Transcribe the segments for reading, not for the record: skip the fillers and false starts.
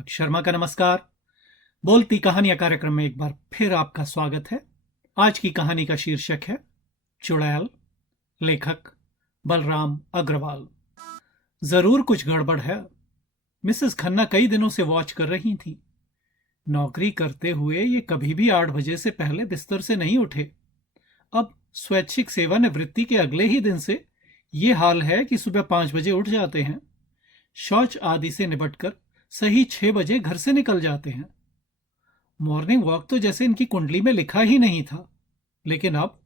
अनुराग शर्मा का नमस्कार। बोलती कहानियां कार्यक्रम में एक बार फिर आपका स्वागत है। आज की कहानी का शीर्षक है चुड़ैल। लेखक बलराम अग्रवाल। जरूर कुछ गड़बड़ है। मिसेस खन्ना कई दिनों से वॉच कर रही थी। नौकरी करते हुए ये कभी भी 8 बजे से पहले बिस्तर से नहीं उठे। अब स्वैच्छिक सेवानिवृत्ति के अगले ही दिन से ये हाल है कि सुबह 5 बजे उठ जाते हैं। शौच आदि से निपटकर सही 6 बजे घर से निकल जाते हैं। मॉर्निंग वॉक तो जैसे इनकी कुंडली में लिखा ही नहीं था, लेकिन अब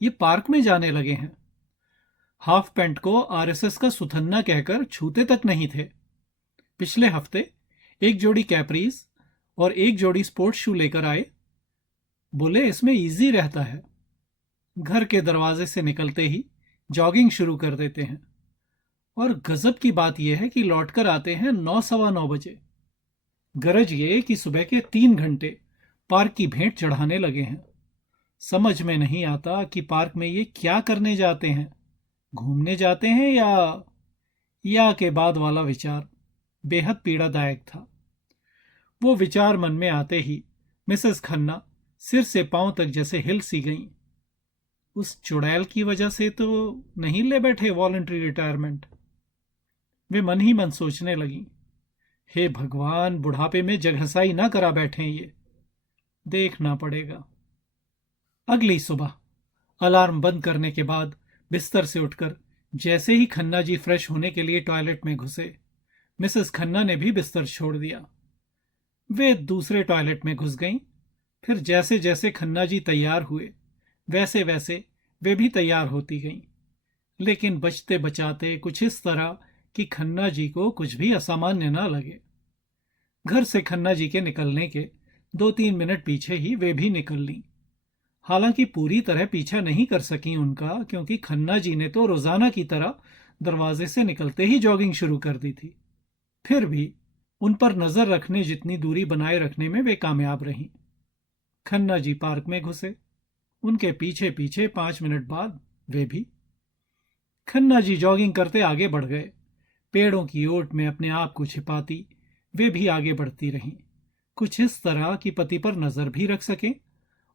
ये पार्क में जाने लगे हैं। हाफ पैंट को आरएसएस का सुथन्ना कहकर छूते तक नहीं थे। पिछले हफ्ते एक जोड़ी कैपरीज और एक जोड़ी स्पोर्ट्स शू लेकर आए। बोले इसमें इजी रहता है। घर के दरवाजे से निकलते ही जॉगिंग शुरू कर देते हैं और गजब की बात यह है कि लौटकर आते हैं 9 सवा 9 बजे। गरज ये कि सुबह के 3 घंटे पार्क की भेंट चढ़ाने लगे हैं। समझ में नहीं आता कि पार्क में ये क्या करने जाते हैं, घूमने जाते हैं या के बाद वाला विचार बेहद पीड़ादायक था। वो विचार मन में आते ही मिसेस खन्ना सिर से पांव तक जैसे हिल सी गईं। उस चुड़ैल की वजह से तो नहीं ले बैठे वॉलंटरी रिटायरमेंट। वे मन ही मन सोचने लगीं, हे भगवान, बुढ़ापे में जगहसाई ना करा बैठे ये, देखना पड़ेगा। अगली सुबह अलार्म बंद करने के बाद बिस्तर से उठकर जैसे ही खन्ना जी फ्रेश होने के लिए टॉयलेट में घुसे, मिसेस खन्ना ने भी बिस्तर छोड़ दिया। वे दूसरे टॉयलेट में घुस गईं। फिर जैसे जैसे खन्ना जी तैयार हुए वैसे वैसे वे भी तैयार होती गईं, लेकिन बचते बचाते कुछ इस तरह कि खन्ना जी को कुछ भी असामान्य ना लगे। घर से खन्ना जी के निकलने के 2-3 मिनट पीछे ही वे भी निकल लीं। हालांकि पूरी तरह पीछा नहीं कर सकी उनका, क्योंकि खन्ना जी ने तो रोजाना की तरह दरवाजे से निकलते ही जॉगिंग शुरू कर दी थी। फिर भी उन पर नजर रखने जितनी दूरी बनाए रखने में वे कामयाब रहीं। खन्ना जी पार्क में घुसे। उनके पीछे पीछे 5 मिनट बाद वे भी। खन्ना जी जॉगिंग करते आगे बढ़ गए। पेड़ों की ओट में अपने आप को छिपाती वे भी आगे बढ़ती रहीं, कुछ इस तरह कि पति पर नजर भी रख सकें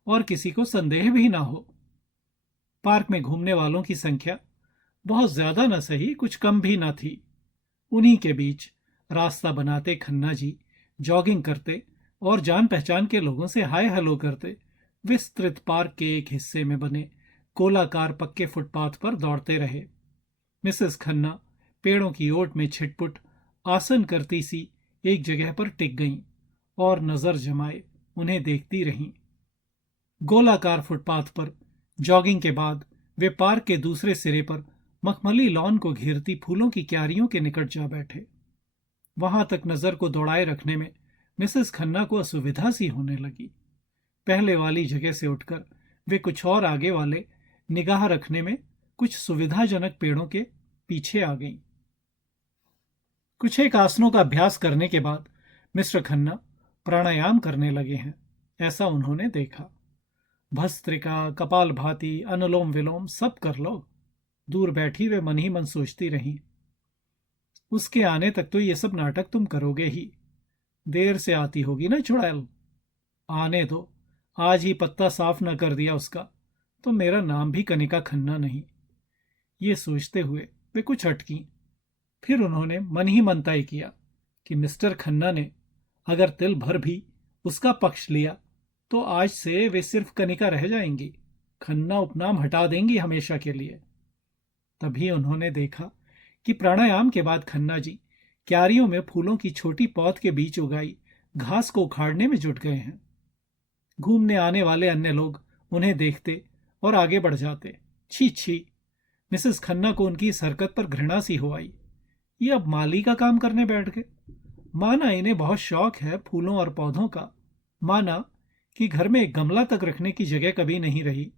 और किसी को संदेह भी ना हो। पार्क में घूमने वालों की संख्या बहुत ज्यादा न सही, कुछ कम भी न थी। उन्हीं के बीच रास्ता बनाते खन्ना जी जॉगिंग करते और जान पहचान के लोगों से हाय हेलो करते विस्तृत पार्क के एक हिस्से में बने गोलाकार पक्के फुटपाथ पर दौड़ते रहे। मिसेस खन्ना पेड़ों की ओट में छिटपुट आसन करती सी एक जगह पर टिक गईं और नजर जमाए उन्हें देखती रहीं। गोलाकार फुटपाथ पर जॉगिंग के बाद वे पार्क के दूसरे सिरे पर मखमली लॉन को घेरती फूलों की क्यारियों के निकट जा बैठे। वहां तक नजर को दौड़ाए रखने में मिसेस खन्ना को असुविधा सी होने लगी। पहले वाली जगह से उठकर वे कुछ और आगे वाले निगाह रखने में कुछ सुविधाजनक पेड़ों के पीछे आ गईं। कुछ एक आसनों का अभ्यास करने के बाद मिस्टर खन्ना प्राणायाम करने लगे हैं, ऐसा उन्होंने देखा। भस्त्रिका, कपालभाति, अनुलोम विलोम सब कर लो। दूर बैठी वे मन ही मन सोचती रहीं, उसके आने तक तो ये सब नाटक तुम करोगे ही। देर से आती होगी ना चुड़ैल, आने दो। आज ही पत्ता साफ न कर दिया उसका तो मेरा नाम भी कनिका खन्ना नहीं। ये सोचते हुए वे कुछ अटकीं। फिर उन्होंने मन ही मन तय किया कि मिस्टर खन्ना ने अगर तिल भर भी उसका पक्ष लिया तो आज से वे सिर्फ कनिका रह जाएंगी। खन्ना उपनाम हटा देंगी हमेशा के लिए। तभी उन्होंने देखा कि प्राणायाम के बाद खन्ना जी क्यारियों में फूलों की छोटी पौध के बीच उगाई घास को उखाड़ने में जुट गए हैं। घूमने आने वाले अन्य लोग उन्हें देखते और आगे बढ़ जाते। छी छी, मिसेस खन्ना को उनकी इस हरकत पर घृणा सी हो आई। ये अब माली का काम करने बैठ गए। माना इन्हें बहुत शौक है फूलों और पौधों का, माना कि घर में एक गमला तक रखने की जगह कभी नहीं रही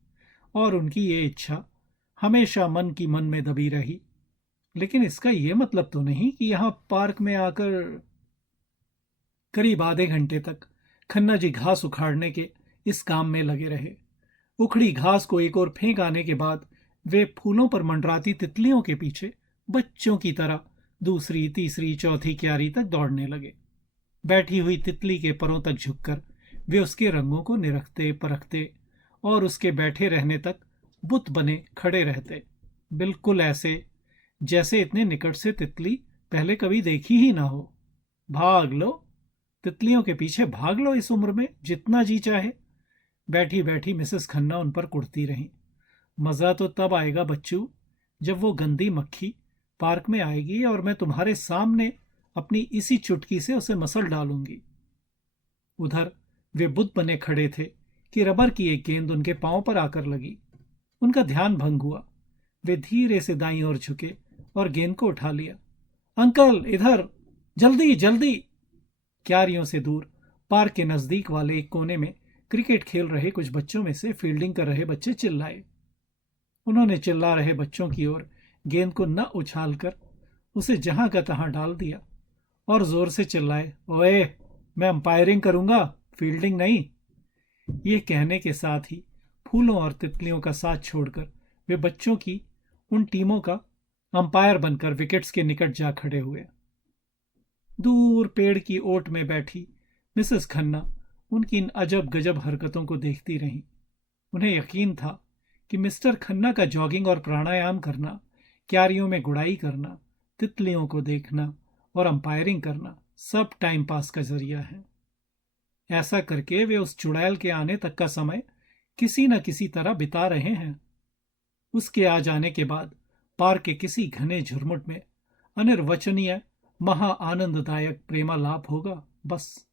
और उनकी ये इच्छा हमेशा मन की मन में दबी रही, लेकिन इसका यह मतलब तो नहीं कि यहां पार्क में आकर। करीब आधे घंटे तक खन्ना जी घास उखाड़ने के इस काम में लगे रहे। उखड़ी घास को एक और फेंक आने के बाद वे फूलों पर मंडराती तितलियों के पीछे बच्चों की तरह दूसरी, तीसरी, चौथी क्यारी तक दौड़ने लगे। बैठी हुई तितली के परों तक झुककर वे उसके रंगों को निरखते परखते और उसके बैठे रहने तक बुत बने खड़े रहते, बिल्कुल ऐसे जैसे इतने निकट से तितली पहले कभी देखी ही ना हो। भाग लो, तितलियों के पीछे भाग लो इस उम्र में जितना जी चाहे। बैठी बैठी मिसेस खन्ना उन पर कुड़ती रहीं। मजा तो तब आएगा बच्चू, जब वो गंदी मक्खी पार्क में आएगी और मैं तुम्हारे सामने अपनी इसी चुटकी से उसे मसल डालूंगी। उधर वे बुत बने खड़े थे कि रबर की एक गेंद उनके पांव पर आकर लगी। उनका ध्यान भंग हुआ। वे धीरे से दाईं ओर झुके और गेंद को उठा लिया। अंकल इधर, जल्दी जल्दी! क्यारियों से दूर पार्क के नजदीक वाले एक कोने में क्रिकेट खेल रहे कुछ बच्चों में से फील्डिंग कर रहे बच्चे चिल्लाए। उन्होंने चिल्ला रहे बच्चों की ओर गेंद को न उछालकर उसे जहां का तहां डाल दिया और जोर से चिल्लाए, ओए, मैं अंपायरिंग करूंगा, फील्डिंग नहीं। ये कहने के साथ ही फूलों और तितलियों का साथ छोड़कर वे बच्चों की उन टीमों का अंपायर बनकर विकेट्स के निकट जा खड़े हुए। दूर पेड़ की ओट में बैठी मिसेस खन्ना उनकी इन अजब गजब हरकतों को देखती रहीं। उन्हें यकीन था कि मिस्टर खन्ना का जॉगिंग और प्राणायाम करना, क्यारियों में गुड़ाई करना, तितलियों को देखना और अंपायरिंग करना सब टाइम पास का जरिया है। ऐसा करके वे उस चुड़ैल के आने तक का समय किसी न किसी तरह बिता रहे हैं। उसके आ जाने के बाद पार्क के किसी घने झुरमुट में अनिर्वचनीय महा आनंददायक प्रेमालाप होगा। बस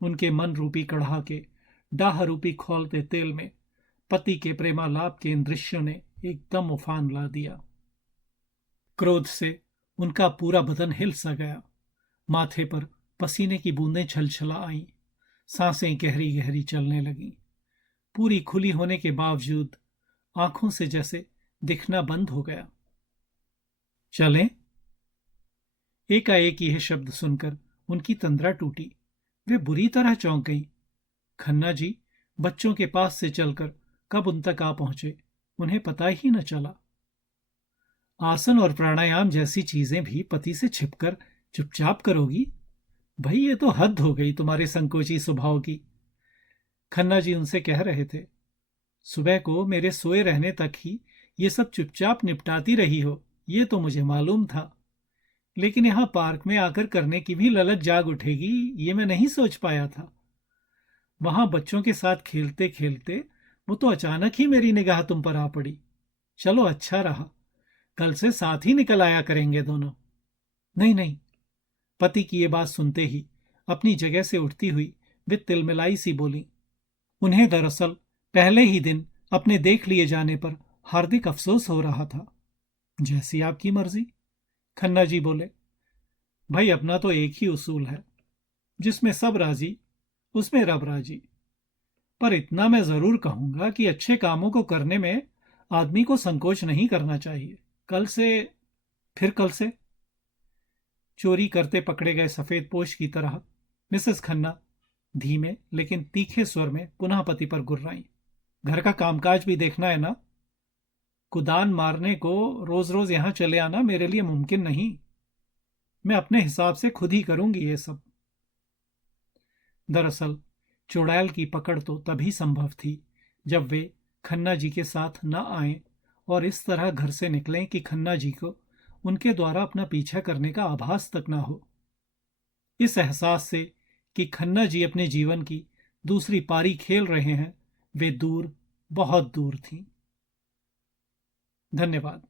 उनके मन रूपी कढ़ा के डाह रूपी खौलते तेल में पति के प्रेमालाप के इन दृश्यों ने एकदम उफान ला दिया। क्रोध से उनका पूरा बदन हिल सा गया। माथे पर पसीने की बूंदें छलछला आईं। सांसें गहरी गहरी चलने लगीं। पूरी खुली होने के बावजूद आंखों से जैसे दिखना बंद हो गया। चलें? एकाएक यह शब्द सुनकर उनकी तंद्रा टूटी। वे बुरी तरह चौंक गईं। खन्ना जी बच्चों के पास से चलकर कब उन तक आ पहुंचे, उन्हें पता ही न चला। आसन और प्राणायाम जैसी चीजें भी पति से छिपकर चुपचाप करोगी? भाई, ये तो हद हो गई तुम्हारे संकोची स्वभाव की। खन्ना जी उनसे कह रहे थे। सुबह को मेरे सोए रहने तक ही ये सब चुपचाप निपटाती रही हो, ये तो मुझे मालूम था, लेकिन यहां पार्क में आकर करने की भी ललक जाग उठेगी, ये मैं नहीं सोच पाया था। वहां बच्चों के साथ खेलते खेलते वो तो अचानक ही मेरी निगाह तुम पर आ पड़ी। चलो अच्छा रहा, कल से साथ ही निकल आया करेंगे दोनों। नहीं नहीं, पति की ये बात सुनते ही अपनी जगह से उठती हुई वे तिलमिलाई सी बोली। उन्हें दरअसल पहले ही दिन अपने देख लिए जाने पर हार्दिक अफसोस हो रहा था। जैसी आपकी मर्जी, खन्ना जी बोले। भाई, अपना तो एक ही उसूल है, जिसमें सब राजी उसमें रब राजी। पर इतना मैं जरूर कहूंगा कि अच्छे कामों को करने में आदमी को संकोच नहीं करना चाहिए। कल से, फिर कल से। चोरी करते पकड़े गए सफेद पोश की तरह मिसेस खन्ना धीमे लेकिन तीखे स्वर में पुनः पति पर गुर्राई। घर का कामकाज भी देखना है ना? कुदान मारने को रोज रोज यहां चले आना मेरे लिए मुमकिन नहीं। मैं अपने हिसाब से खुद ही करूंगी ये सब। दरअसल चुड़ैल की पकड़ तो तभी संभव थी जब वे खन्ना जी के साथ न आए और इस तरह घर से निकलें कि खन्ना जी को उनके द्वारा अपना पीछा करने का आभास तक न हो। इस एहसास से कि खन्ना जी अपने जीवन की दूसरी पारी खेल रहे हैं, वे दूर, बहुत दूर थीं। धन्यवाद।